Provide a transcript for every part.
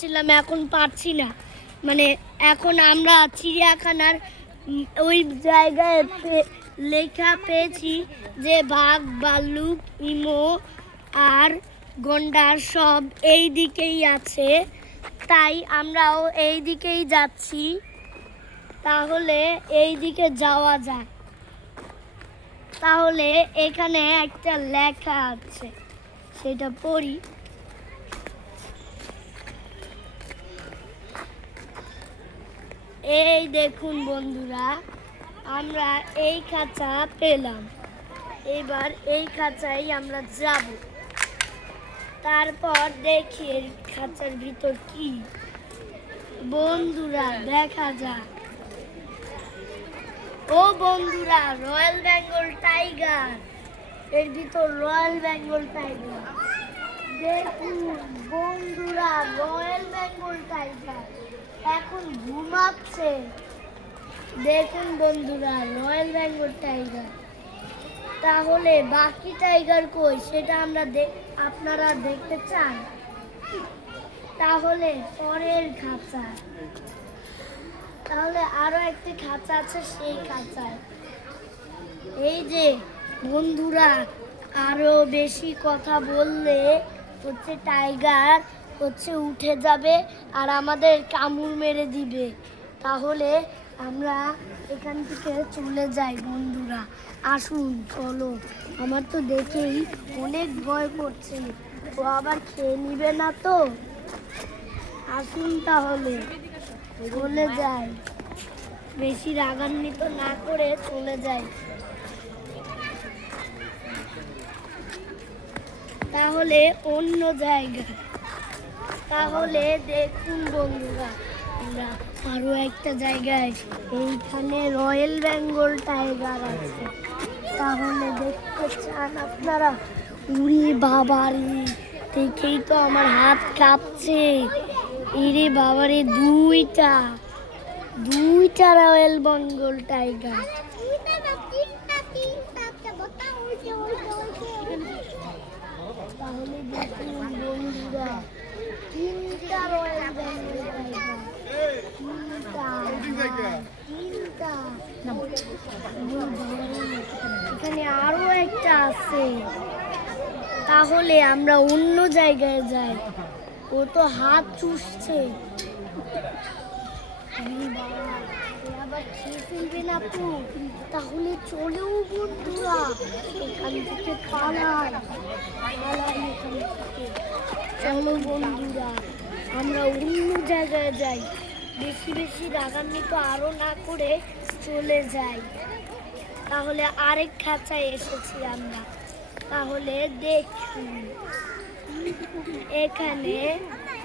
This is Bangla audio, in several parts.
পারছিলাম, এখন পারছি না। মানে এখন আমরা চিড়িয়াখানার ওই জায়গায় লেখা পেয়েছি যে বাঘ, ভাল্লুক, ইমু আর গন্ডার সব এই দিকেই আছে, তাই আমরাও এই দিকেই যাচ্ছি। তাহলে এই দিকে যাওয়া যাক। তাহলে এখানে একটা লেখা আছে, সেটা পড়ি। এই দেখুন বন্ধুরা, আমরা এই খাঁচা পেলাম। এবার এই খাঁচায় আমরা যাব। তারপর দেখি এই খাঁচার ভিতর কি। বন্ধুরা দেখা যাক। ও বন্ধুরা, রয়্যাল বেঙ্গল টাইগার, এর ভিতর রয়্যাল বেঙ্গল টাইগার। দেখুন বন্ধুরা, রয়্যাল বেঙ্গল টাইগার এখন ঘুমাচ্ছে। দেখুন বন্ধুরা, রয়্যাল বেঙ্গল টাইগার। তাহলে বাকি টাইগার কই, সেটা আপনারা দেখতে চান? তাহলে পরের খাঁচা, তাহলে আরো একটি খাঁচা আছে, সেই খাঁচায়। এই যে বন্ধুরা, আরো বেশি কথা বললে হচ্ছে টাইগার উঠে যাবে আর আমাদের কামড় মেরে দিবে। তাহলে আমরা এখান থেকে চলে যাই। বন্ধুরা আসুন, চলো। আমার তো দেখেই অনেক ভয় করছে, ও আবার খেয়ে নিবে না তো। আসুন তাহলে চলে যাই, বেশি রাগান্বিত না করে চলে যাই। তাহলে অন্য জায়গায়। তাহলে দেখুন বন্ধুরা, আমরা আরো একটা জায়গায়, এইখানে রয়্যাল বেঙ্গল টাইগার আছে। তাহলে দেখতে চান আপনারা? উড়ি বাবারি, দেখেই তো আমার হাত কাঁপছে। ইরে বাবারে, দুইটা রয়্যাল বেঙ্গল টাইগার। তাহলে দেখুন বন্ধুরা, তিনটা রয়্যাল বেঙ্গল টাইগার, তিনটা। এখানে আরো একটা আছে। তাহলে আমরা অন্য জায়গায় যাই। ও তো হাত চুষছে। আবার খেয়ে ফেলবে না তো। তাহলে চলেও বন্ধুরা, এখান থেকে পালাই। এখান থেকে চলো বন্ধুরা, আমরা অন্য জায়গায় যাই। বেশি রাগান্বিত আরো না করে চলে যাই। তাহলে আরেক খাঁচায় এসেছি আমরা। তাহলে দেখুন, এখানে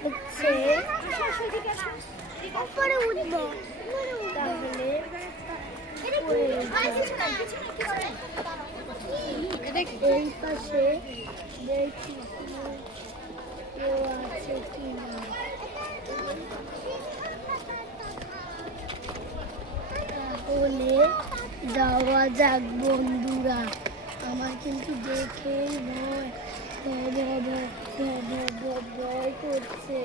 হচ্ছে উপরে উঠবো। তাহলে এই পাশে দেখি কেউ আছে কিনা। তাহলে যাওয়া যাক বন্ধুরা। আমার কিন্তু দেখেই ভয় করছে।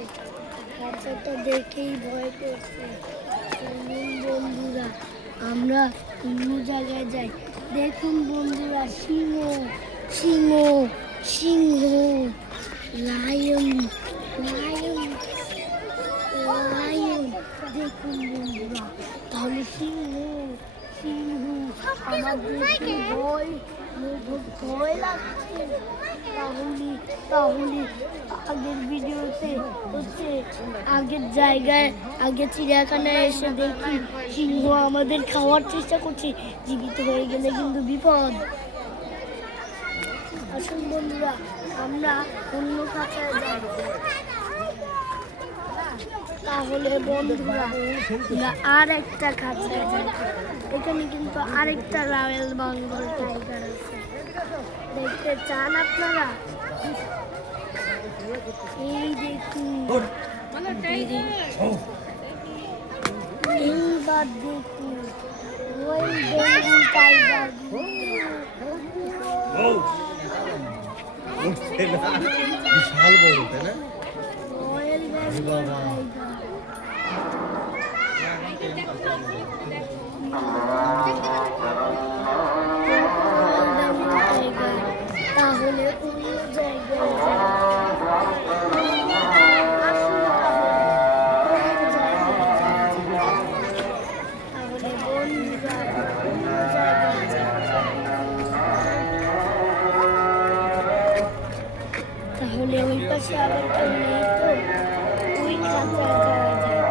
খাঁচাটা দেখেই ভয় করছে। বন্ধুরা, আমরা অন্য জায়গায় যাই। দেখুন বন্ধুরা, সিংহ, লায়ন। দেখুন বন্ধুরা, তাহলে সিংহ আমার দেখে ভয় লাগছে। তাহলে আগের ভিডিওতে হচ্ছে আগের জায়গায়, আগের চিড়িয়াখানায় এসে দেখি সিংহ আমাদের খাওয়ার চেষ্টা করছে। জীবিত হয়ে গেলে কিন্তু বিপদ। আসুন বন্ধুরা, আমরা অন্য খাঁচায় যাই। তাহলে বন্ধুরা, আর একটা খাঁচায় যাই। এখানে কিন্তু আরেকটা রয়্যাল বেঙ্গল টাইগার আছে। দেখতে চান আপনারা? এই দেখুন, এইবার দেখুন রয়্যাল বেঙ্গল টাইগার। বিশাল বড়, তাই না? রয়্যাল তাহলে অন্য জায়গায় আসুন, তাহলে বন্ধুরা অন্য জায়গায় তাহলে ওই পাশে আবার কেউ নেই তো ওই খাঁচায় যাওয়া যায়।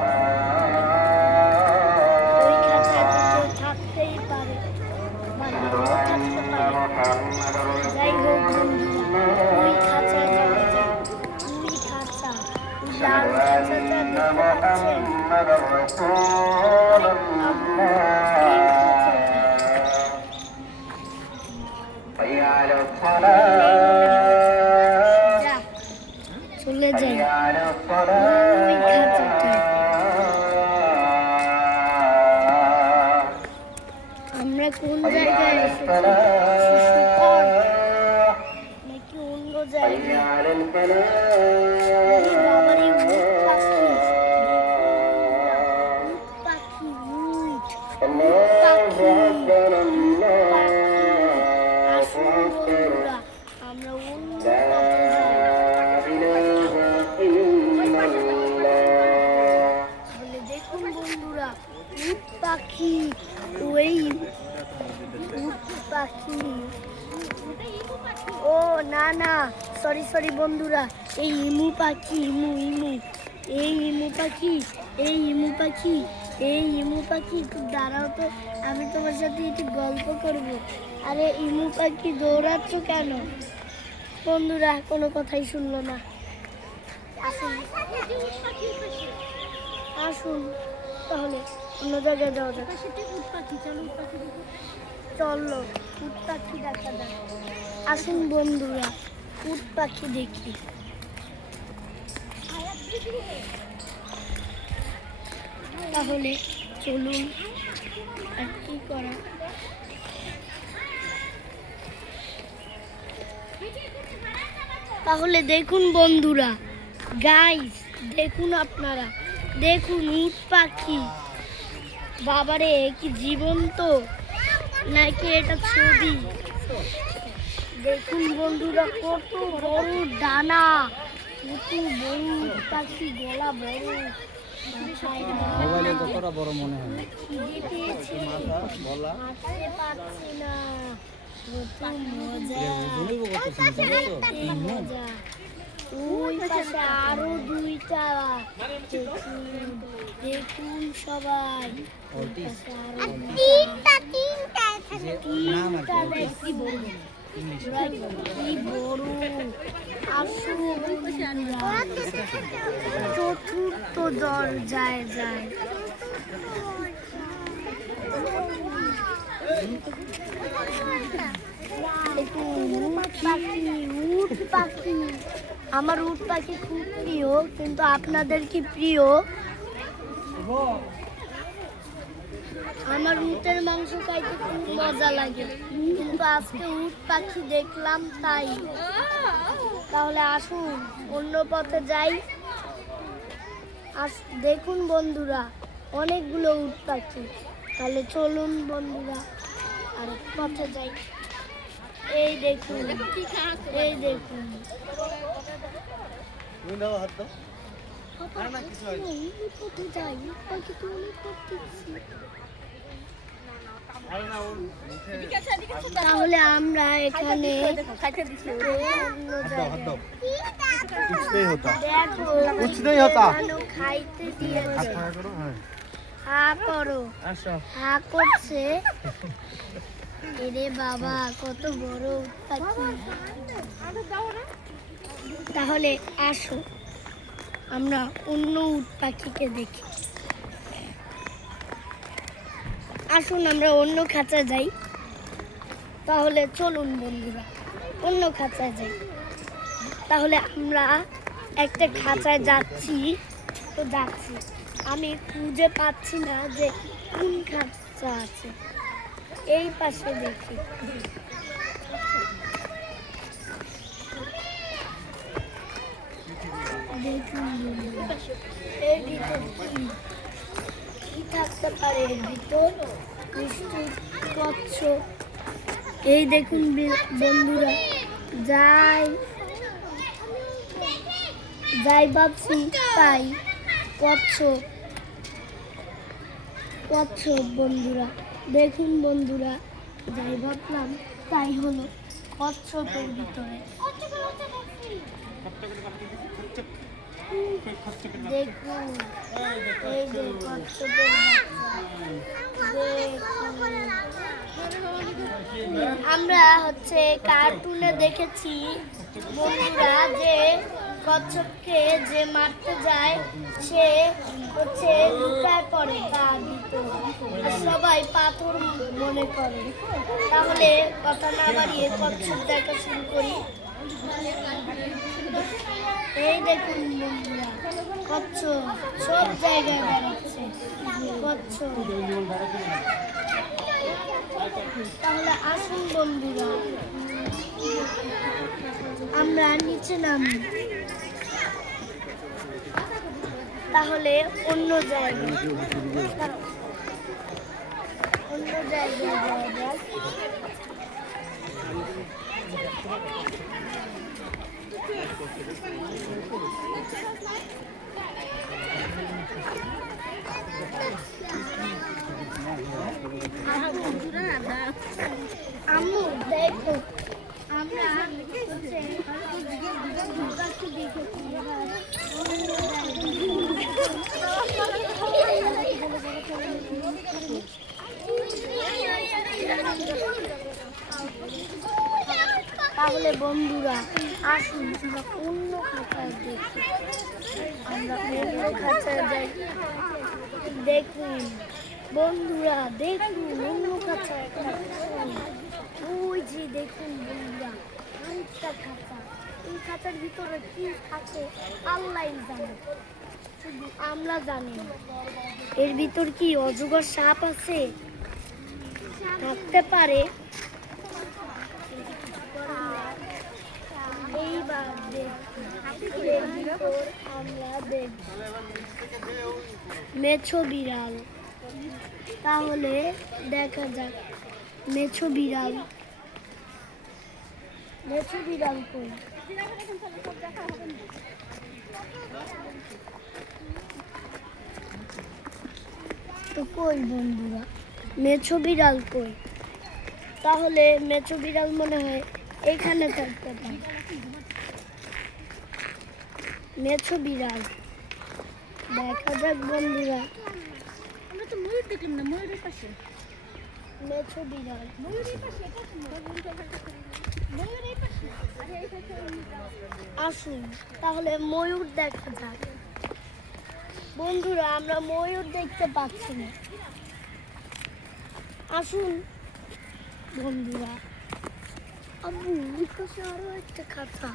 ওই খাঁচায় তো কেউ থাকতেই পারে বা নাও থাকতে পারে। যাই হোক বন্ধুরা, ওই খাঁচায় যাওয়া যায়। ওই খাঁচা, ওই লাল খাঁচাটা দেখতে পাচ্ছেন? এই খাঁচাটা চলে যাই ওই খাঁচাটা। আমরা কোন জায়গায় এসেছি? শিশুপার্ক নাকি অন্য জায়গায়? বাবারে উট পাখি, উট পাখি, উট পাখি, আসুন বন্ধুরা, আমরা অন্য পথে যাই। তাহলে দেখুন বন্ধুরা, উট পাখি, ওই উট পাখি, ও না না, সরি বন্ধুরা, এই ইমু পাখি, ইমু এই ইমু পাখি, এই ইমু পাখি, একটু দাঁড়াও তো, আমি তোমার সাথে একটু গল্প করব। আরে ইমু পাখি দৌড়াচ্ছ কেন? বন্ধুরা কোনো কথাই শুনলো না। আসুন আসুন, তাহলে অন্য জায়গায় যাওয়া যাক। চলো উট পাখি দেখা যাক। আসুন বন্ধুরা, উট পাখি দেখি। তাহলে চলুন, আর কি করা। তাহলে দেখুন বন্ধুরা, গাইস দেখুন, আপনারা দেখুন উট পাখি। বাবারে কি জীবন্ত নাকি এটা ছবি? দেখুন বন্ধুরা, কত বড় ডানা, কত বড় উট পাখি, গলা বড়, মোবাইলে কতটা বড় মনে হয়? হাঁটতে পারছি না, কত মজা, মজা। ওই পাশে আরো দুইটা, দেখুন সবাই, তিনটা দেখি কি বড়। আসুন চতুর্থ দরজায় যায়। উট পাখি, আমার উট পাখি খুব প্রিয়, কিন্তু আপনাদের কি প্রিয়? আমার উটের মাংস খাইতে খুব মজা লাগে, কিন্তু আজকে উট পাখি দেখলাম তাই। তাহলে আসুন অন্য পথে যাই। দেখুন বন্ধুরা, অনেকগুলো উট পাখি। তাহলে চলুন বন্ধুরা, আরেক পথে যাই। এই দেখুন, এই দেখুন, তাহলে আমরা এখানে খাইতে দিয়েছে, হা করো, হা করছে। এরে বাবা, কত বড় পাখি। তাহলে আসো আমরা অন্য উট পাখিকে দেখি। আসুন আমরা অন্য খাঁচা যাই। তাহলে চলুন বন্ধুরা, অন্য খাঁচায় যাই। তাহলে আমরা একটা খাঁচায় যাচ্ছি, আমি খুঁজে পাচ্ছি না যে কোন খাঁচা আছে। এই পাশে দেখি, দেখুন বন্ধুরা, এর ভিতর কি থাকতে পারে? এর ভিতর নিশ্চয়ই কচ্ছপ। এই দেখুন বন্ধুরা, যাই যাই ভাবছি তাই কচ্ছপ। কচ্ছপ বন্ধুরা, দেখুন বন্ধুরা, যাই ভাবলাম তাই হলো কচ্ছপের ভিতরে। দেখুন এই যে কচ্ছপের আমরা কার্টুনে দেখেছি বন্ধুরা যে কচ্ছপকে যে মারতে যায় সে লুকায় পড়ে তার ভিতরে, আর সবাই পাথর মনে করে। তাহলে কথা না বাড়িয়ে কচ্ছপ দেখা শুরু করি। এই দেখুন বন্ধুরা, কচ্ছপ সব জায়গায় বেড়াচ্ছে কচ্ছপ। তাহলে আসুন বন্ধুরা, আমরা নিচে নামি, তাহলে অন্য জায়গায় যাওয়া যাক। আম্মু দেখো, আমরা তাহলে বন্ধুরা আসুন আমরা অন্য খাঁচায় দেখি। আমরা অন্য খাঁচায় যাই। দেখুন বন্ধুরা, দেখুন অন্য খাঁচায় ওই যে দেখুন বন্ধুরা, আরেকটা খাঁচা। এই খাঁচার ভিতরে কি থাকে আল্লাহ জানে, শুধু আমরা জানি। এর ভিতর কি অজগর সাপ আছে? থাকতে পারে। এইবার আমরা দেখব মেছো বিড়াল। তাহলে দেখা যাক মেছো বিড়াল কই? তো কই বন্ধুরা, মেছো বিড়াল কই? তাহলে মেছো বিড়াল মনে হয় এখানে থাকতে পারে। মেছো বিড়াল দেখা যাক বন্ধুরা। আমরা তো ময়ূর দেখলাম না, ময়ূরের পাশে মেছো বিড়াল, ময়ূরের পাশে ময়ূরের পাশে। আসুন তাহলে ময়ূর দেখা যাক বন্ধুরা, আমরা ময়ূর দেখতে পাচ্ছি না। আসুন বন্ধুরা, আব্বু ওই পাশে আরো একটা খাঁচা,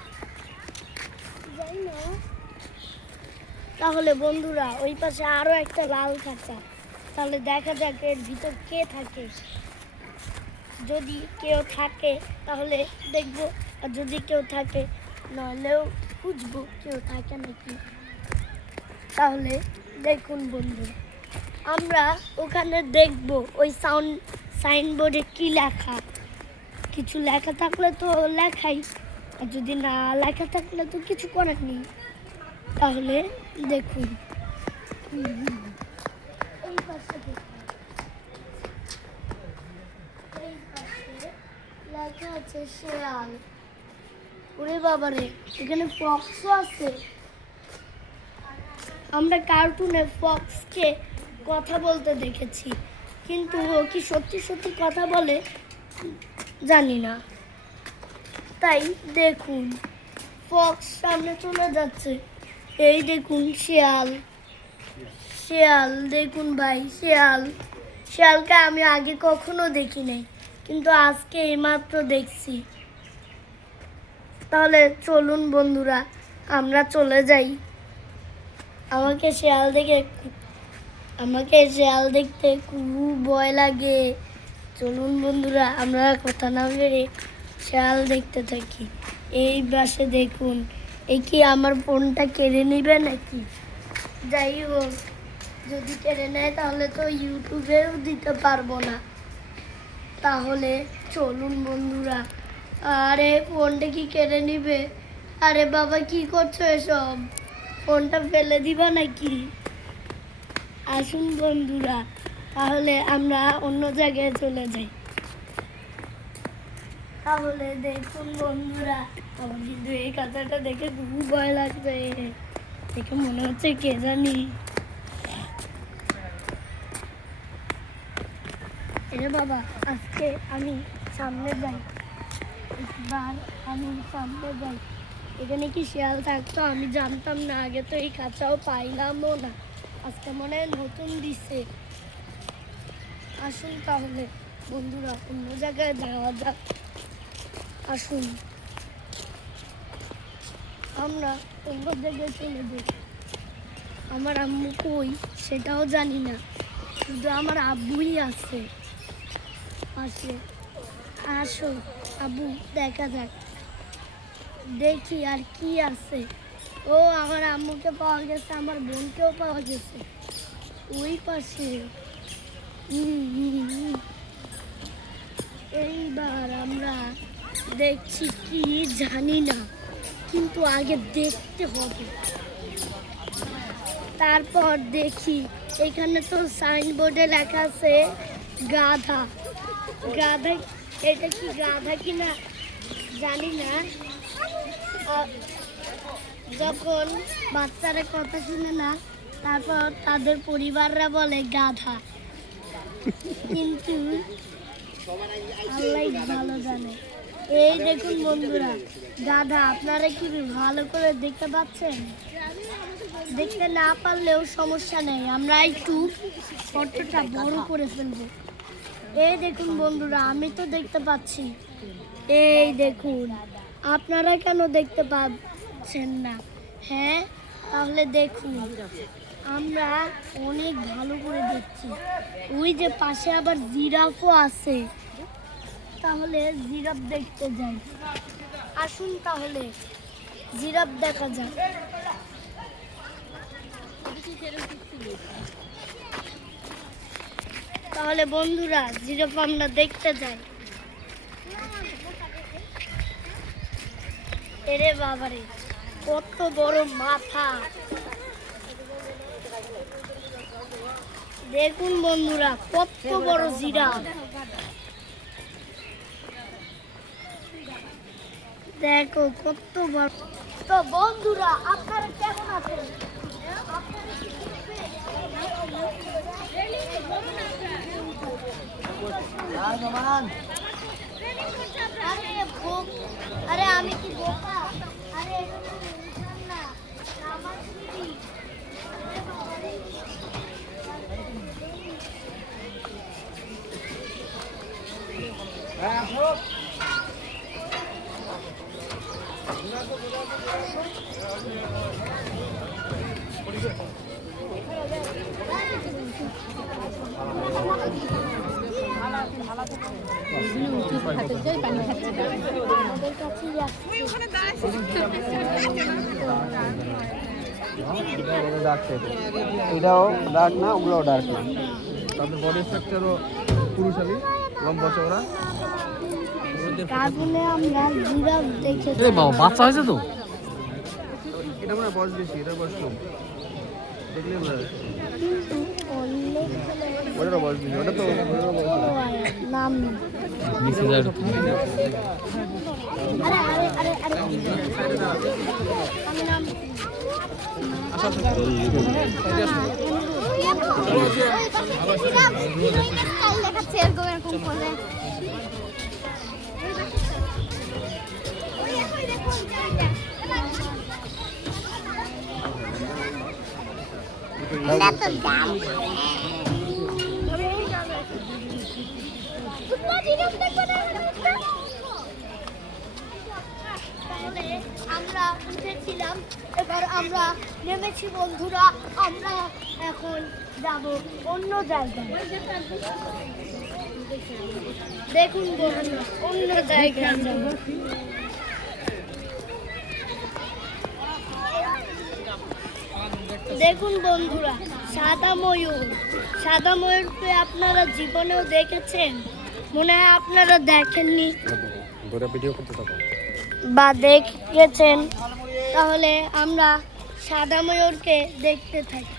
যাই না। তাহলে বন্ধুরা ওই পাশে আরো একটা লাল খাঁচা। তাহলে দেখা যাক এর ভিতর কে থাকে। যদি কেউ থাকে তাহলে দেখবো, আর যদি কেউ থাকে নাহলেও খুঁজবো কেউ থাকে নাকি। তাহলে দেখুন বন্ধুরা, আমরা ওখানে দেখবো ওই সাইনবোর্ডে কি লেখা। কিছু লেখা থাকলে তো লেখাই, আর যদি না লেখা থাকলে তো কিছু করার নেই। তাহলে দেখুন এই পাশে লেখা আছে শেয়াল। ওরে বাবারে, এখানে ফক্সও আছে। আমরা কার্টুনে ফক্সকে কথা বলতে দেখেছি, কিন্তু ও কি সত্যি সত্যি কথা বলে জানি না। তাই দেখুন ফক্স সামনে চলে যাচ্ছে। এই দেখুন শিয়াল, দেখুন ভাই, শিয়ালকে আমি আগে কখনো দেখি নাই, কিন্তু আজকে এইমাত্র দেখছি। তাহলে চলুন বন্ধুরা আমরা চলে যাই। আমাকে শিয়াল দেখতে খুব ভয় লাগে। চলুন বন্ধুরা আমরা কথা না বেড়ে শিয়াল দেখতে থাকি। এই পাশে দেখুন এই কি আমার ফোনটা কেড়ে নেবে নাকি? যাই হোক, যদি কেড়ে নেয় তাহলে তো ইউটিউবেও দিতে পারবো না। তাহলে চলুন বন্ধুরা। আরে ফোনটা কি কেড়ে নিবে? আরে বাবা কি করছো এসব? ফোনটা ফেলে দিবা নাকি? আসুন বন্ধুরা, তাহলে আমরা অন্য জায়গায় চলে যাই। তাহলে দেখুন বন্ধুরা, আমার কিন্তু এই কাঁচাটা দেখে খুব ভয় লাগছে। দেখে মনে হচ্ছে কে জানি। এরে বাবা, আজকে আমি সামনে যাই। এবার আমি সামনে যাই। এখানে কি শিয়াল থাকতো? আমি জানতাম না, আগে তো এই কাঁচাও পাইলামও না। আজকে মনে হয় নতুন দিছে। আসুন তাহলে বন্ধুরা, অন্য জায়গায় যাওয়া যাক। আসুন আমরা অন্য জায়গায় চলে যাই। আমার আম্মু কই সেটাও জানি না, শুধু আমার আব্বুই আছে পাশে। আসো আব্বু, দেখা যাক, দেখি আর কি আছে। ও আমার আম্মুকে পাওয়া গেছে, আমার বোনকেও পাওয়া গেছে ওই পাশে। এইবার আমরা দেখছি কি জানি না, কিন্তু আগে দেখতে হবে। তারপর দেখি এখানে তো সাইনবোর্ডে লেখা আছে গাধা। গাধা, এটা কি গাধা কিনা জানি না। যখন বাচ্চারা কথা শুনে না, তারপর তাদের পরিবাররা বলে গাধা, কিন্তু আল্লাহ ভালো জানে। এই দেখুন বন্ধুরা, গাধা। আপনারা কি ভালো করে দেখতে পাচ্ছেন? দেখতে না পারলেও সমস্যা নেই, আমরা একটু ফটোটা বড় করে ফেলবো। এই দেখুন বন্ধুরা, আমি তো দেখতে পাচ্ছি। এই দেখুন, আপনারা কেন দেখতে পাচ্ছেন না? হ্যাঁ, তাহলে দেখুন, আমরা অনেক ভালো করে দেখছি। ওই যে পাশে আবার জিরাফও আছে। তাহলে জিরাফ দেখতে যাই। আসুন তাহলে জিরাফ দেখা যাক। তাহলে বন্ধুরা, জিরাফ আমরা দেখতে যাই। এরে বাবারে, কত বড় মাথা! দেখুন বন্ধুরা, কত বড় জিরাফ। দেখো কত বড়। তো বন্ধুরা, আপনারা কেমন আছেন? আরে আমি কি বোকা? আরে এটা তো উঠান না, আমার সিঁড়ি। এটাও ডার্ক না, ওগুলোও ডার্ক না। তাদের বডি স্ট্রাকচারও পুরুষালী, লম্বা চওড়া। কাজলে আমরা জিরাফ দেখেছি। বাচ্চা হয়েছে তো? এটা মনে হয় বয়স বেশি, এটা বয়স কম। দেখলে বোঝা যায়। কিন্তু অনেক ওটারও বয়স বেশি, ওটা তো নাম নেই। আরে আরে আরে আরে আমি নাম দেখাচ্ছে এরকম এরকম করে। তাহলে আমরা উঠেছিলাম, এবার আমরা নেমেছি বন্ধুরা। আমরা এখন যাব অন্য জায়গায়। দেখুন বন্ধুরা, অন্য জায়গায় যাব। দেখুন বন্ধুরা, সাদা ময়ূর। সাদা ময়ূরকে আপনারা জীবনেও দেখেছেন? মনে হয় আপনারা দেখেননি বা দেখেছেন। তাহলে আমরা সাদা ময়ূরকে দেখতে থাকি।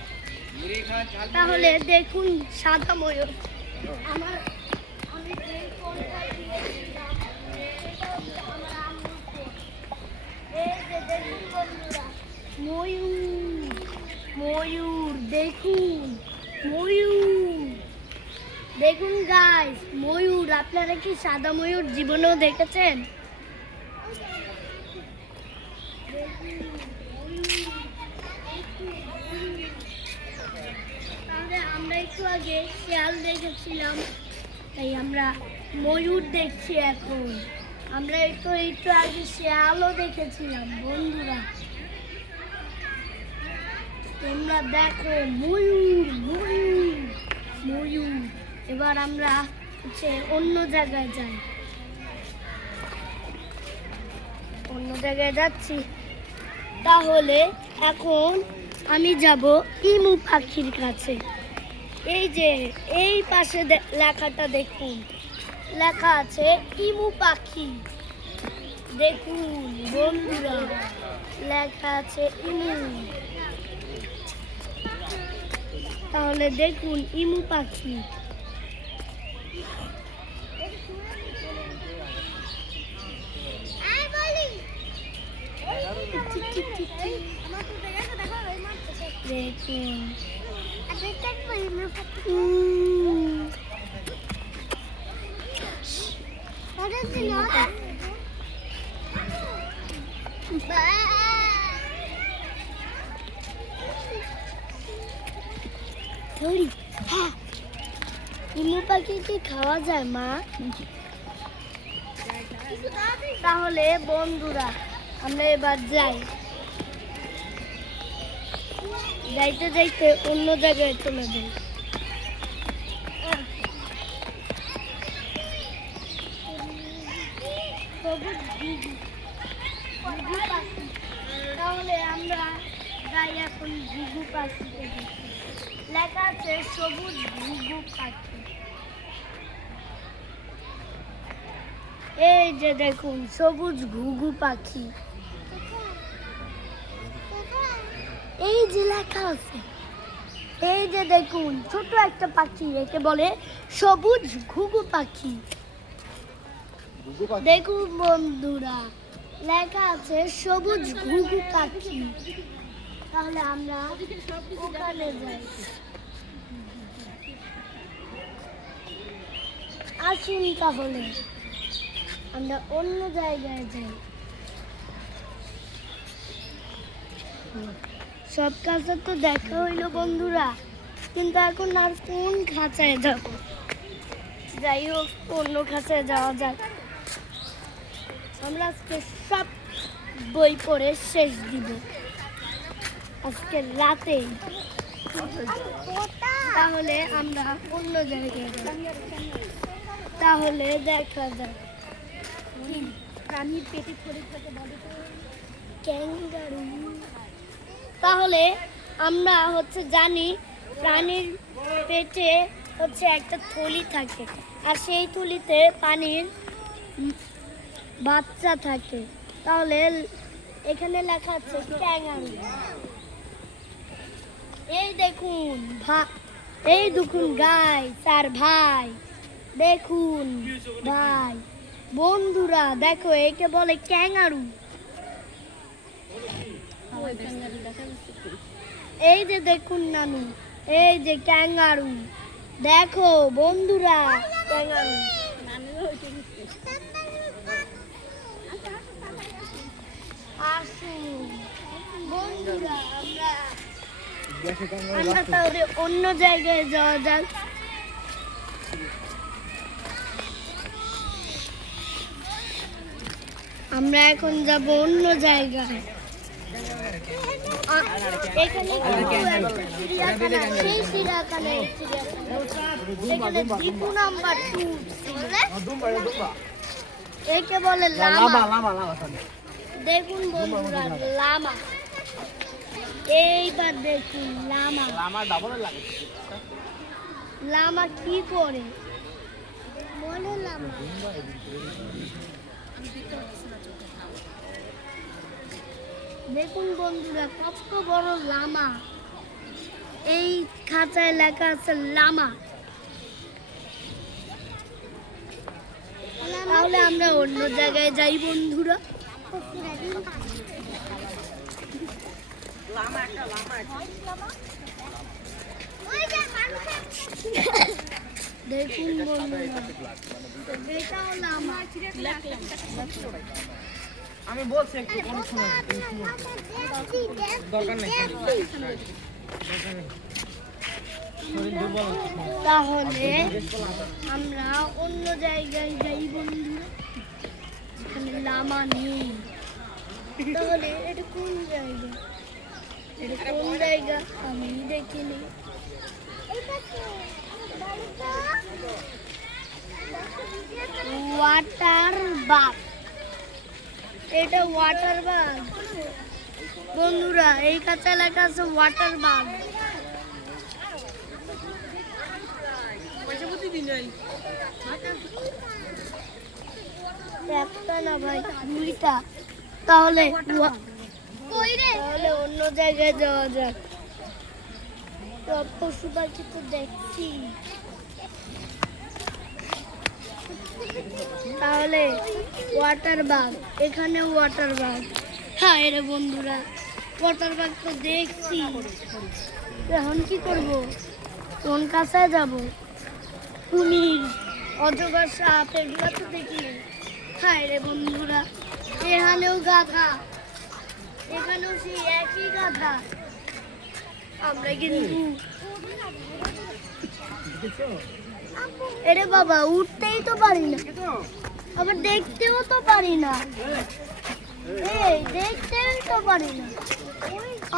তাহলে দেখুন সাদা ময়ূর। আমি যে ফোনটা দিয়েছিলাম, সেটা হচ্ছে আমার আম্মুর ফোন। এই যে দেখুন বন্ধুরা, ময়ূর, ময়ূর দেখুন, ময়ূর দেখুন গাইস, ময়ূর। আপনারা কি সাদা ময়ূর জীবনেও দেখেছেন? তাহলে আমরা একটু আগে শিয়াল দেখেছিলাম, তাই আমরা ময়ূর দেখছি এখন। আমরা একটু আগে শিয়ালও দেখেছিলাম বন্ধুরা। তোমরা দেখো ময়ূর, ময়ূর, ময়ূর। এবার আমরা হচ্ছে অন্য জায়গায় যাই, অন্য জায়গায় যাচ্ছি। তাহলে এখন আমি যাব ইমু পাখির কাছে। এই যে এই পাশে লেখাটা দেখুন, লেখা আছে ইমু পাখি। দেখুন বন্ধুরা, লেখা আছে ইমু। তাহলে দেখুন ইমু পাখি। দেখুন হ্যাঁ, ইমু পাখি কি খাওয়া যায় মা? তাহলে বন্ধুরা আমরা এবার যাই। যাইতে যাইতে অন্য জায়গায় চলে যাই। তাহলে আমরা যাই এখন ঘুঘু পাখিকে দেখি। লেখা আছে সবুজ ঘুঘু পাখি। এই যে দেখুন সবুজ ঘুঘু পাখি। এই যে লেখা আছে, এই যে দেখুন ছোট একটা পাখি, একে বলে সবুজ ঘুঘু পাখি। দেখুন বন্ধুরা, লেখা আছে সবুজ ঘুঘু পাখি। তাহলে আমরা ওখানে যাই। আসুন তাহলে আমরা অন্য জায়গায় যাই। সব কাছে তো দেখা হইলো বন্ধুরা, কিন্তু এখন আর কোন খাঁচায় যাব? যাই হোক, অন্য খাঁচায় যাওয়া যাক। আমরা আজকে সব বই পড়ে শেষ দিব আজকে রাতে। তাহলে আমরা অন্য জায়গায় যাই। তাহলে দেখা যাক প্রাণীর পেটে পড়ে থাকে বলে তো। ক্যাঙ্গারু। তাহলে আমরা হচ্ছে জানি প্রাণীর পেটে হচ্ছে একটা থলি থাকে, আর সেই থলিতে পানির বাচ্চা থাকে। তাহলে এখানে লেখা আছে ক্যাঙ্গারু। এই দেখুন এই দেখুন গাইস আর ভাই, দেখুন ভাই বন্ধুরা, দেখো একে বলে ক্যাঙ্গারু। এই যে দেখুন নানু, এই যে ক্যাঙ্গারু। দেখো বন্ধুরা ক্যাঙ্গারু। আসুন বন্ধুরা, আমরা তাহলে অন্য জায়গায় যাওয়া যাক। আমরা এখন যাব অন্য জায়গায়। এখানে চিড়িয়াখানা, সেই চিড়িয়াখানায় এখানে দীপু নাম্বার 2 একে বলে লামা। দেখুন বন্ধুরা লামা। এইবার দেখুন লামা। লামা কি করে? বলে লামা। দেখুন বন্ধুরা কত বড় লামা। এই খাঁচায় লেখা আছে লামা। তাহলে আমরা অন্য জায়গায় যাই বন্ধুরা। দেখুন বন্ধুরা এটাও লামা। আমি বলছি একটু কোন সময় দরকার নেই। তাহলে আমরা অন্য জায়গায় যাই বন্ধুরা। এখানে লামা নেই। তাহলে এটা কোন জায়গা? এটা কোন জায়গা আমি দেখিনি। Water bug. এটা ওয়াটার বাগ বন্ধুরা। এই কাঁচা লেখা আছে ওয়াটার বাগ। একটা না ভাই, দুইটা। তাহলে তাহলে অন্য জায়গায় যাওয়া যাক। পশু পাখি তো দেখছি। তাহলে ওয়াটার বাগ, এখানে ওয়াটার বাগ। হ্যাঁ রে বন্ধুরা, ওয়াটার বাগ তো দেখছি। এখন কি করব? কোন কাছায় যাব? কুমির, অজগর সাপ এগুলো তো দেখি। হ্যাঁ রে বন্ধুরা, এখানেও গাধা, এখানেও সেই একই গাধা। আমরা কিন্তু এরে বাবা উঠতেই তো পারি না, আবার দেখতেও তো পারি না। এই দেখতেই তো পারি না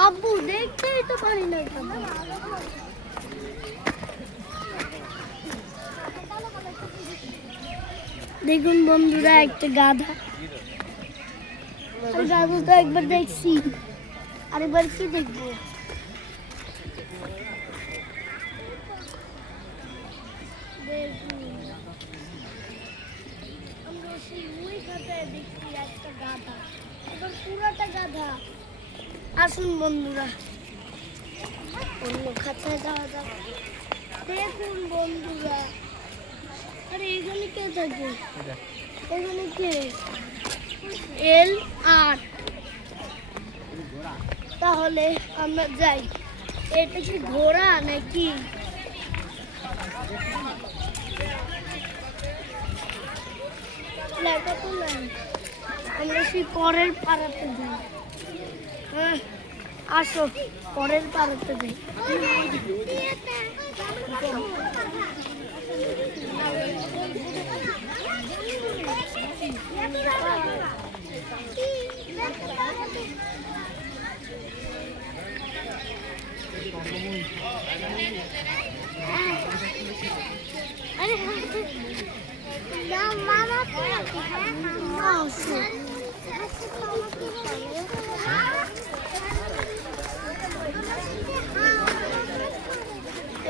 আব্বু, দেখতেই তো পারি না। দেখুন বন্ধুরা একটা গাধা। আর গাধা তো একবার দেখছি, আরেকবার কি দেখবো? আমরা সেই ওই খাতায় দেখছি একটা গাধা, এবার পুরাটা গাধা। আসুন বন্ধুরা অন্য খাতায় যাওয়া যাক। দেখুন বন্ধুরা, আরে এখানে কে থাকে? এখানে কে? L8। তাহলে আমরা যাই। এটা কি ঘোড়া নাকি? লেখা তো নাই। আমরা সেই পরের পাড়াতে যাই। হ্যাঁ আসো, পরের পাড়াতে যাই।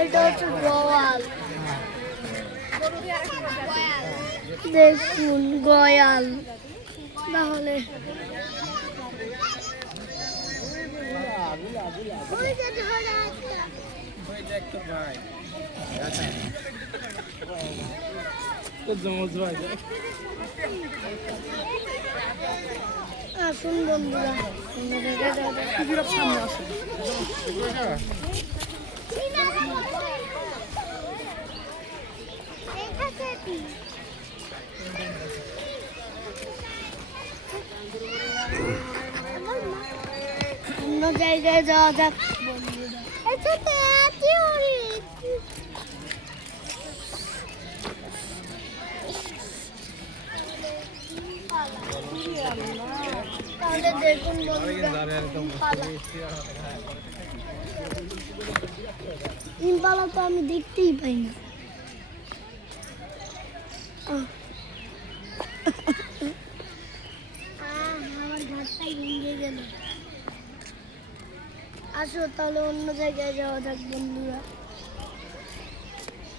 এটা হচ্ছে গোয়াল। দেখুন গয়াল। তাহলে আসুন বন্ধুরা সামনে আসুন। অন্য জায়গায় যাওয়া যাক বন্ধুরা। তাহলে দেখুন ইম্পালা তো আমি দেখতেই পাই না। আমার ঘরটাই ভেঙে গেল। আসো তাহলে অন্য জায়গায় যাওয়া যাক বন্ধুরা।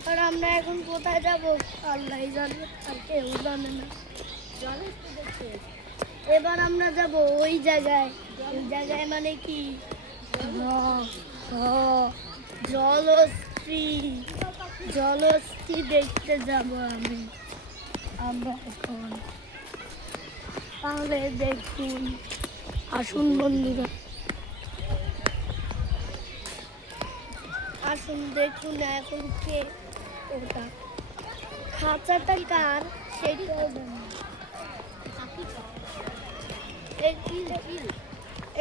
আর আমরা এখন কোথায় যাব আল্লাহ জানে, আর কেউ জানে না। এবার আমরা যাব ওই জায়গায়। ওই জায়গায় মানে কি জলস্থি, জলস্থি দেখতে যাব আমরা এখন। তাহলে দেখুন, আসুন বন্ধুরা, আসুন দেখুন এখন কে ওটা খাঁচাটা কার সেটাও জানি।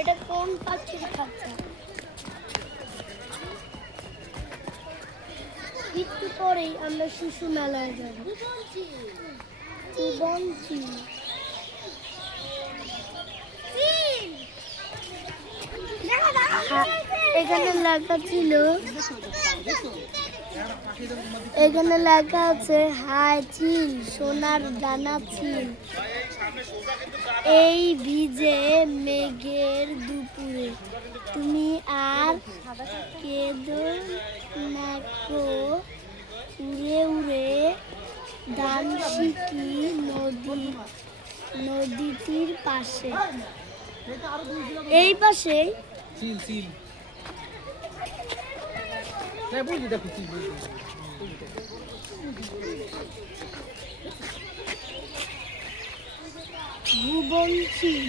এটা কোন পাখির খাঁচা? একটু পরেই আমরা শিশু মেলায় যাব। বলছি এখানে লেখা ছিল, এখানে লেখা আছে হাই চিল সোনার দানা ছিল, এই ভিজে মেঘের দুপুরে তুমি আর কেঁদো না কো, উড়ে উড়ে দানশিকি নদীটির পাশে। এই পাশে ভুবন ছিল।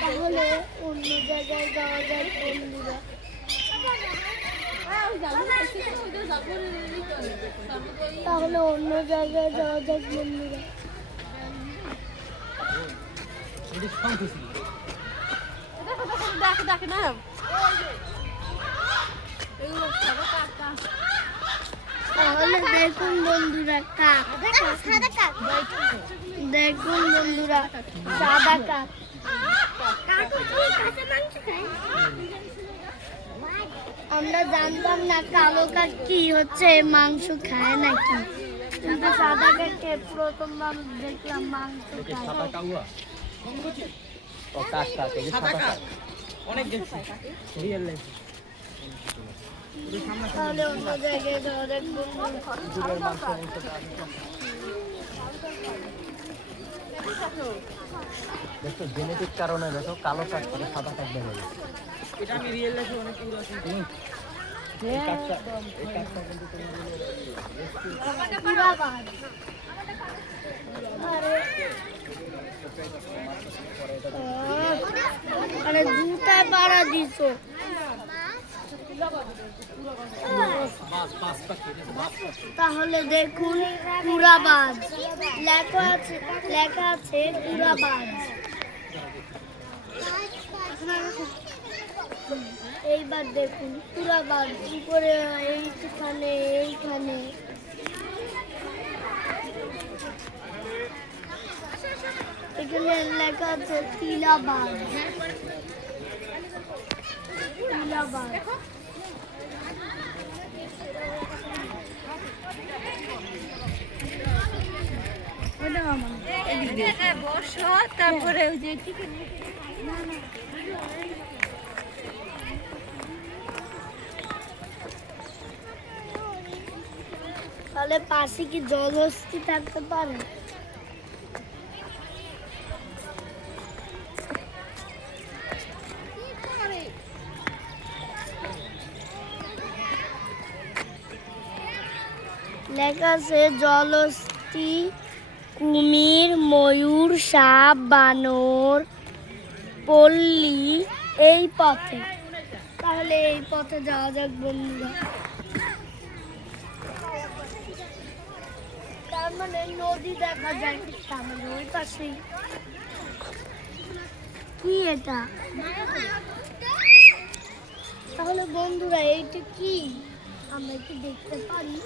তাহলে অন্য জায়গায় যাওয়া যায় বন্ধুরা। তাহলে অন্য জায়গায় যাওয়া যাক বন্ধুরা। তাহলে দেখুন বন্ধুরা কাক, দেখুন বন্ধুরা সাদা কাক। আমরা জানতাম না কালো কাক কি হচ্ছে, মাংস খায় নাকি, কিন্তু সাদা কাককে প্রথমবার দেখলাম মাংস খায়। তাহলে অন্য জায়গায় যাওয়া যাক দেখো জেনেটিক কারণে দেখো কালো কাক থেকে সাদা কাক বের হয়ে গেছে। এটা আমি রিয়েল লাইফে অনেক দূর আছি। এই কাকটা কিন্তু পুরা বাদ। আরে জুতায় পাড়া দিছো। তাহলে দেখুন পুরাবাজ লেখা আছে, লেখা আছে পুরাবাজ। এইবার দেখুন পুরাবাজ উপরে এইখানে, এইখানে এখানে লেখা আছে তিলাবাজ, তিলাবাজ। তারপরে ওই যে তাহলে পাশে কি জলহস্তি থাকতে পারে? লেখা আছে জলহস্তি, কুমির, ময়ূর, সাপ, বানর, পল্লী এই পথে। তাহলে এই পথে যাওয়া যাক বন্ধুরা। তার মানে নদী দেখা যায় সামনে ওই পাশেই। কি এটা? তাহলে বন্ধুরা এইটা কি আমরা কি দেখতে পারি?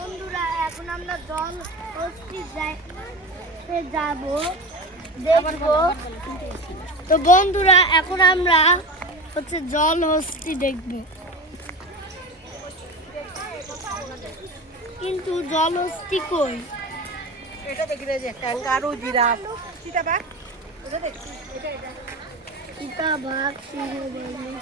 বন্ধুরা এখন আমরা জল হস্তি যাব দেখবো। তো বন্ধুরা এখন আমরা হচ্ছে জল হস্তি দেখব, কিন্তু জল হস্তি কই? এটা দেখি রে যে ক্যাঙ্গারু, জিরাফ, চিতাবাঘ, ওটা দেখছি। চিতাবাঘ, সিংহ, বাঘ।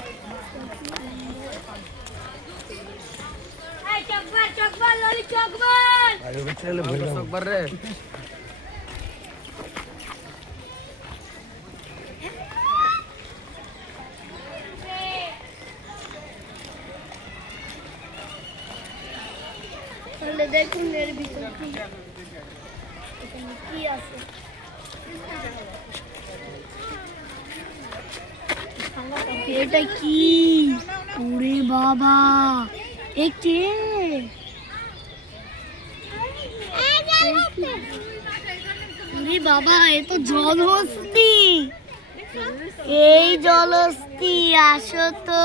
চকবার ললি চকবার। আরে ছেলে ভুলে গেল একবার রে তাহলে দেখুন এর ভিতর কি এখানে কি আছে। এটা কি? ওরে বাবা, এ কে? ওরে বাবা, এ তো জলহস্তি। এই জলহস্তি, আসো তো।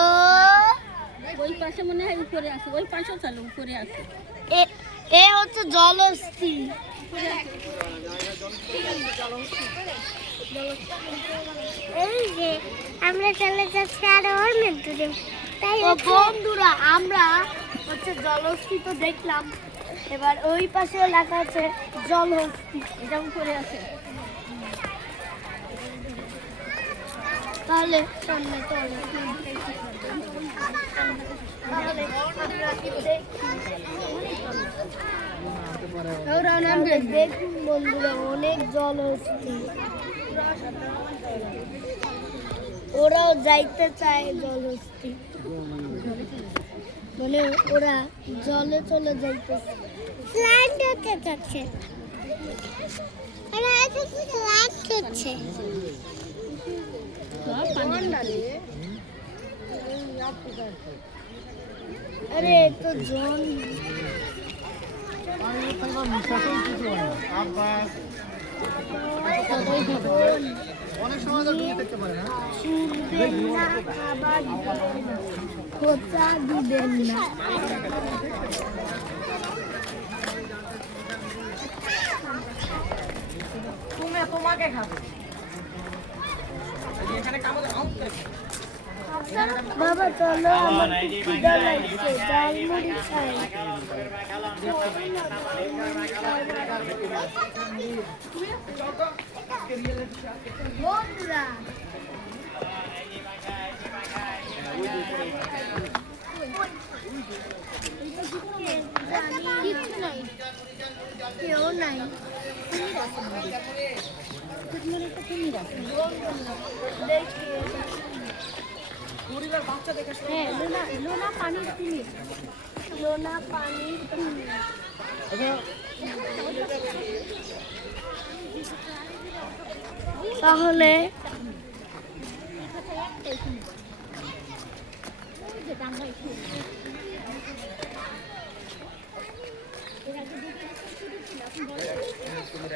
ওই পাশে মনে হয় উপরে আছে, ওই পাশেও চলো উপরে আছে। এ হচ্ছে জলহস্তি। এই যে আমরা চলে যাচ্ছি আরো অনেক দূরে, তাই বন্ধুরা আমরা হচ্ছে জলহস্তি তো দেখলাম, এবার ওই পাশেও লেখা আছে জলহস্তি, এটা উপরে আছে। তাহলে সামনে চলো। তাহলে আমরা কি দেখি? দেখুন বন্ধুরা, অনেক জলহস্তি, ওরাও যাইতে চায় জলহস্তি, মানে ওরা জলে চলে যাইতেছে, স্লাইড করতে যাচ্ছে, ওরা এসে স্লাইড করছে। আরে তো জন অনেক সময় তো দেখতে পারে না। শুনবেন না, খাবার দিবেন না, খোঁচা দিবেন না। তোমাকে খাবে। বাবা চলো, আমার খুব খিদা লাগছে, ঝালমুড়ি খাই। বন্ধুরা কিচ্ছু নাই, কেউ নাই। হ্যাঁ, লোনা পানির কুমির। লোনা পানির কুমির। তাহলে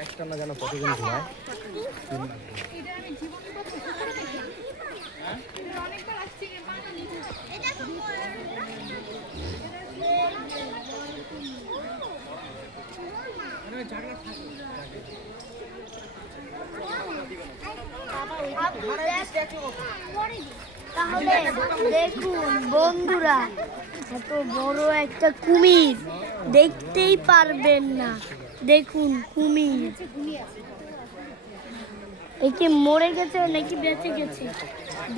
একটা না যেন কতজন ঘুমায়। তাহলে দেখুন বন্ধুরা, এত বড় একটা কুমির দেখতেই পারবেন না। দেখুন কুমির, একে মরে গেছে নাকি বেঁচে গেছে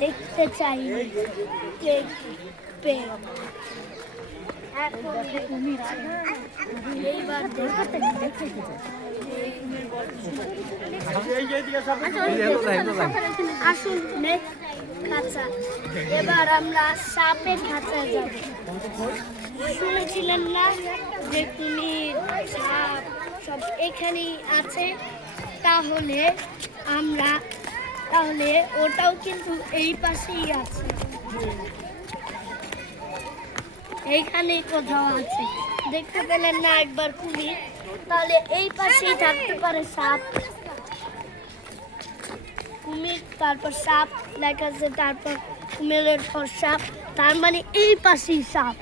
দেখতে চাই। এইবার আসুন খাঁচা, এবার আমরা সাপের খাঁচায় যাব। শুনেছিলেন না যে কুমির, সাপ সব এখানেই আছে? তাহলে ওটাও কিন্তু এই পাশেই আছে, এইখানেই কোথাও আছে। দেখতে পেলেন না একবার কুমির? তাহলে এই পাশেই থাকতে পারে সাপ। কুমির, তারপর সাপ লেখা আছে, তারপর কুমিরের পর সাপ, তার মানে এই পাশেই সাপ।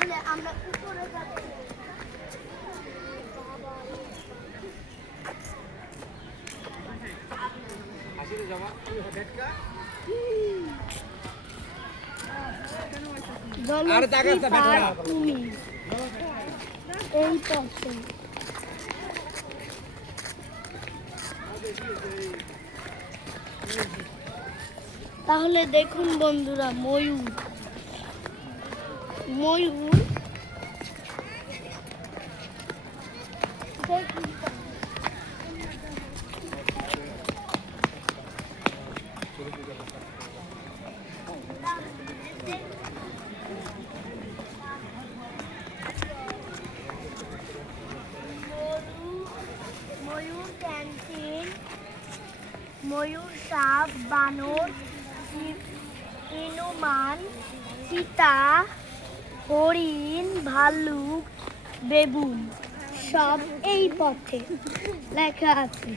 তাহলে আমরা উপরে যাচ্ছি। এই পথে তাহলে দেখুন বন্ধুরা, ময়ূর ময়ূর দেখুন। ময়ূর ক্যান্টিন, ময়ূর সাপ, বানর, হনুমান, চিতা, হরিণ, ভাল্লুক, বেবুন সব এই পথে লেখা আছে।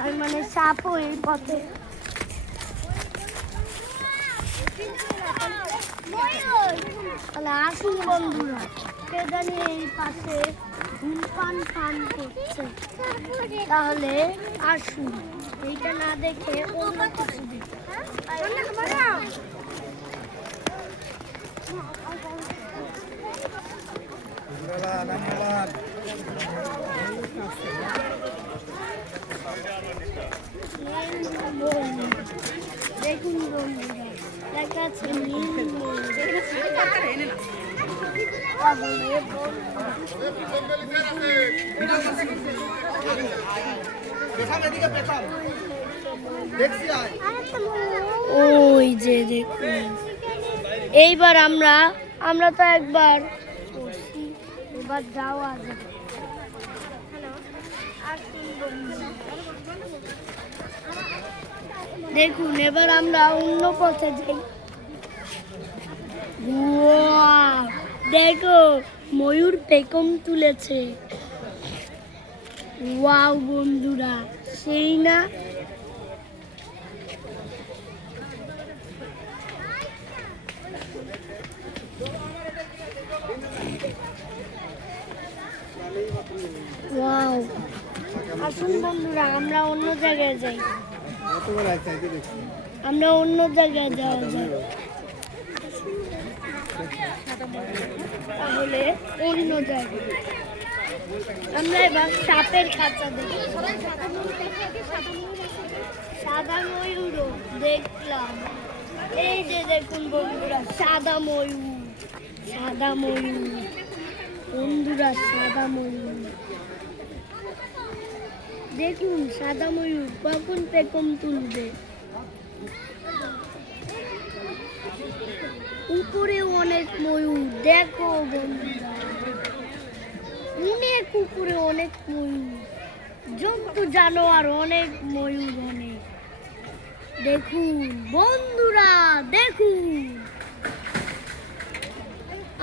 আর মানে সাপও এই পথে। তাহলে আসুন বন্ধুরা, কে জানি এই পাশে ধূমপান পান করছে। তাহলে আসুন, এইটা না দেখে অন্য কিছু দেখি। দেখুন বন্ধুরা, লেখা আছে নীল ময়ূর। ওই যে দেখুন, এইবার আমরা তো একবার করছি, এবার যাওয়া যাবে। দেখুন এবার আমরা অন্য পথে যাই। ওয়াও, দেখো ময়ূর পেখম তুলেছে। ওয়াও বন্ধুরা, সেই না? ওয়াও, আসুন বন্ধুরা, আমরা অন্য জায়গায় যাই। আমরা অন্য জায়গায় যাওয়া যায়। তাহলে অন্য জায়গায় আমরা এবার সাপের খাঁচা দেখি। সাদা ময়ূরও দেখলাম। এই যে দেখুন বন্ধুরা, সাদা ময়ূর, সাদা ময়ূর বন্ধুরা, সাদা ময়ূর দেখুন। সাদা ময়ূর কখন পেখম তুলবে। উপরে অনেক ময়ূর, দেখো বন্ধুরা, অনেক উপরে অনেক ময়ূর, জন্তু জানোয়ার অনেক ময়ূর অনেক। দেখুন বন্ধুরা, দেখুন।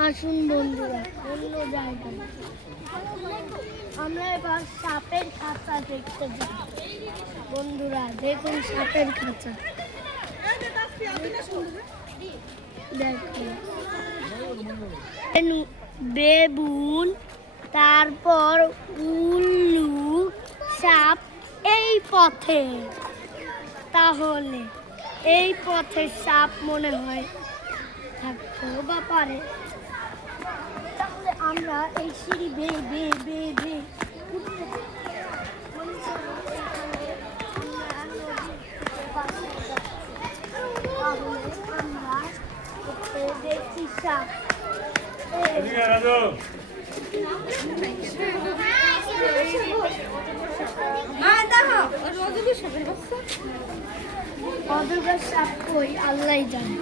আসুন বন্ধুরা, অন্য জায়গায় আমরা এবার সাপের খাঁচা দেখতে যাই। বন্ধুরা দেখুন, সাপের খাঁচা দেখুন। বেবুন, তারপর উল্লু, সাপ এই পথে। তাহলে এই পথে সাপ মনে হয় থাকতেও বা পারে। তাহলে আমরা এই সিঁড়ি বেয়ে বেয়ে বেয়ে বেয়ে উঠতে থাকি। আমরা দেখছি সাপ। অজগর সাপ কই আল্লাহ জানে।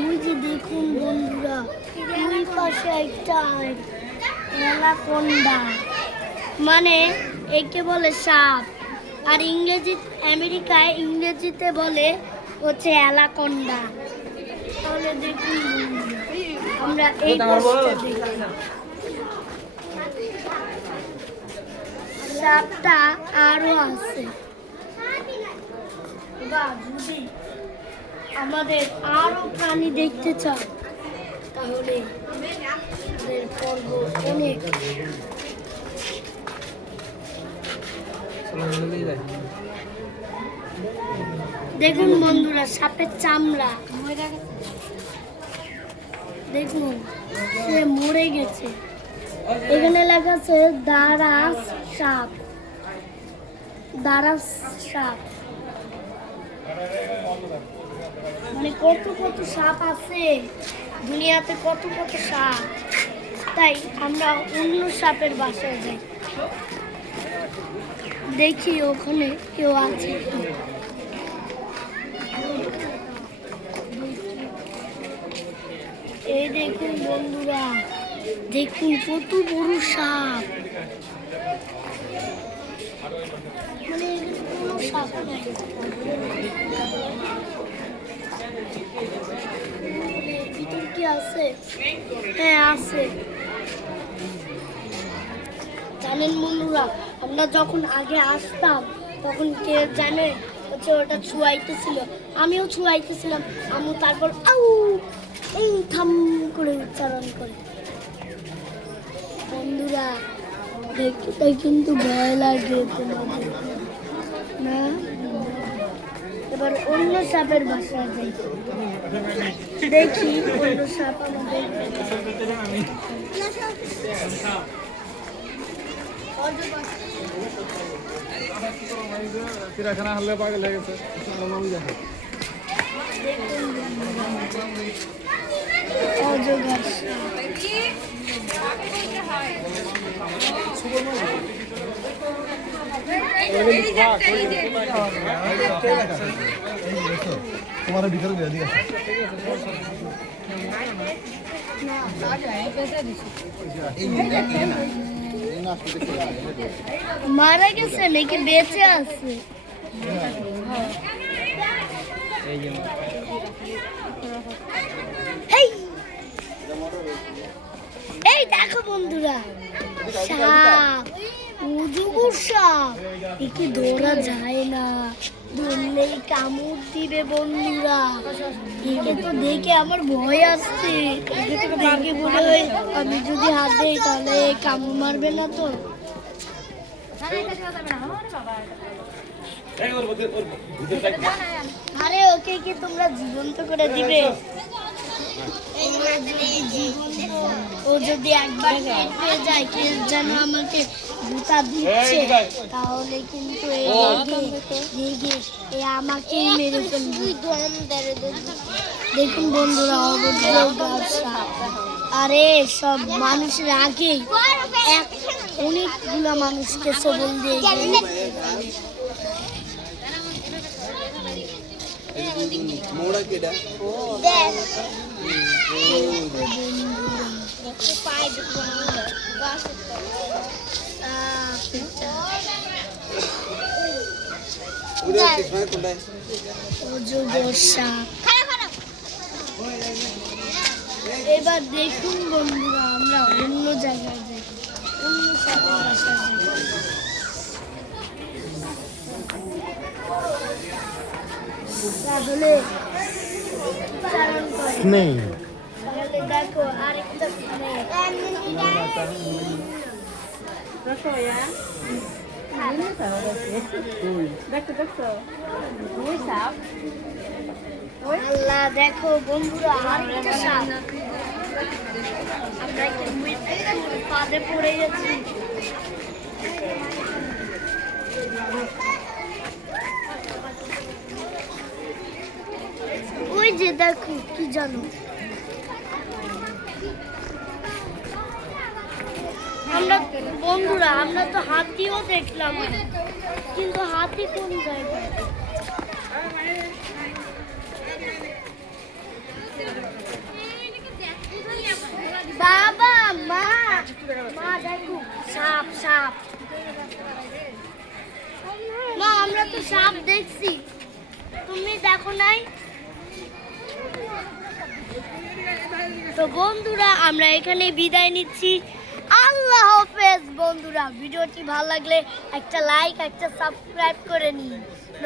ওই যে দেখুন বন্ধুরা, ওই পাশে একটা অ্যানাকোন্ডা, মানে একে বলে সাপ। আর আমেরিকায় ইংরেজিতে বলে হচ্ছে অ্যানাকোন্ডা। তাহলে দেখুন আমরা এই পাশে দেখি সাপটা আরো আছে। বা যদি আমাদের আরো প্রাণী দেখতে চাও তাহলে আমাদের পর্ব অনেক। দেখুন বন্ধুরা, সাপের চামড়া দেখুন, সে মরে গেছে। এখানে লেখা আছে দারাস সাপ, দারাস সাপ। মানে কত কত সাপ আছে দুনিয়াতে, কত কত সাপ। তাই আমরা অন্য সাপের বাসায় যাই, দেখি ওখানে কেউ আছে কি। এই দেখুন বন্ধুরা, দেখুন কত বড় সাপ। মানে কোনো সাপ নাই। ভিতর কি আছে? হ্যাঁ আছে। জানেন বন্ধুরা, আমরা যখন আগে আসতাম তখন কে জানে হচ্ছে ওটা ছুয়াইতেছিল, আমিও ছুয়াইতেছিলাম। আমি তারপর আউ এই থাম করে উচ্চারণ করি। বন্ধুরা দেখতে কিন্তু ভয় লাগে তোমাদের না? এবার অন্য সাপের বাসায় যাই, দেখি অন্য সাপ আমাদের। চিড়িয়াখানা হলে পাগল হয়ে গেছে। অজগর তোমার ভিতরে দিয়ে মারা গেছে নাকি বেঁচে আছে? এই দেখো বন্ধুরা, সাপ, অজগর সাপ। একে ধরা যায় না, ধরলেই কামড় দিবে বন্ধুরা। একে তো দেখে আমার ভয় আসছে। দেখে মনে হয় আমি যদি হাত দিই তাহলে কামড় মারবে না তো। আরে ওকে কি তোমরা জীবন্ত করে দিবে? ও যদি একবার পেয়ে যায়, কে যেন আমাকে জুতা দিচ্ছে, তাহলে কিন্তু আমাকেই মেরে ফেলবে। দেখুন বন্ধুরা, আরে সব মানুষের আগেই অনেকগুলো মানুষকে সবল দিয়ে মোড়া কেডা এবার দেখুন বন্ধুরা, আমরা অন্য জায়গায় যাই, অন্য সাপের বাসায় যাই। তাহলে তাহলে দেখো আরেকটা স্নেক। আল্লাহ, দেখো বন্ধুরা আরেকটা সাপ। আমরা পাদে পড়ে গেছি। ওই যে দেখো কি জানো, আমরা বন্ধুরা আমরা তো হাতিও দেখলাম, কিন্তু হাতি কোন জায়গায়? বাবা মা মা দেখো সাপ সাপ। মা আমরা তো সাপ দেখছি, তুমি দেখো নাই? তো বন্ধুরা আমরা এখানে বিদায় নিচ্ছি। আল্লাহ হাফেজ বন্ধুরা। ভিডিওটি ভালো লাগলে একটা লাইক, একটা সাবস্ক্রাইব করে নিন।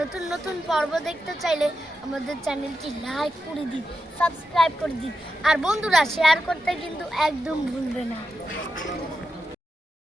নতুন নতুন পর্ব দেখতে চাইলে আমাদের চ্যানেলটি লাইক করে দিন, সাবস্ক্রাইব করে দিন, আর বন্ধুরা শেয়ার করতে কিন্তু একদম ভুলবে না।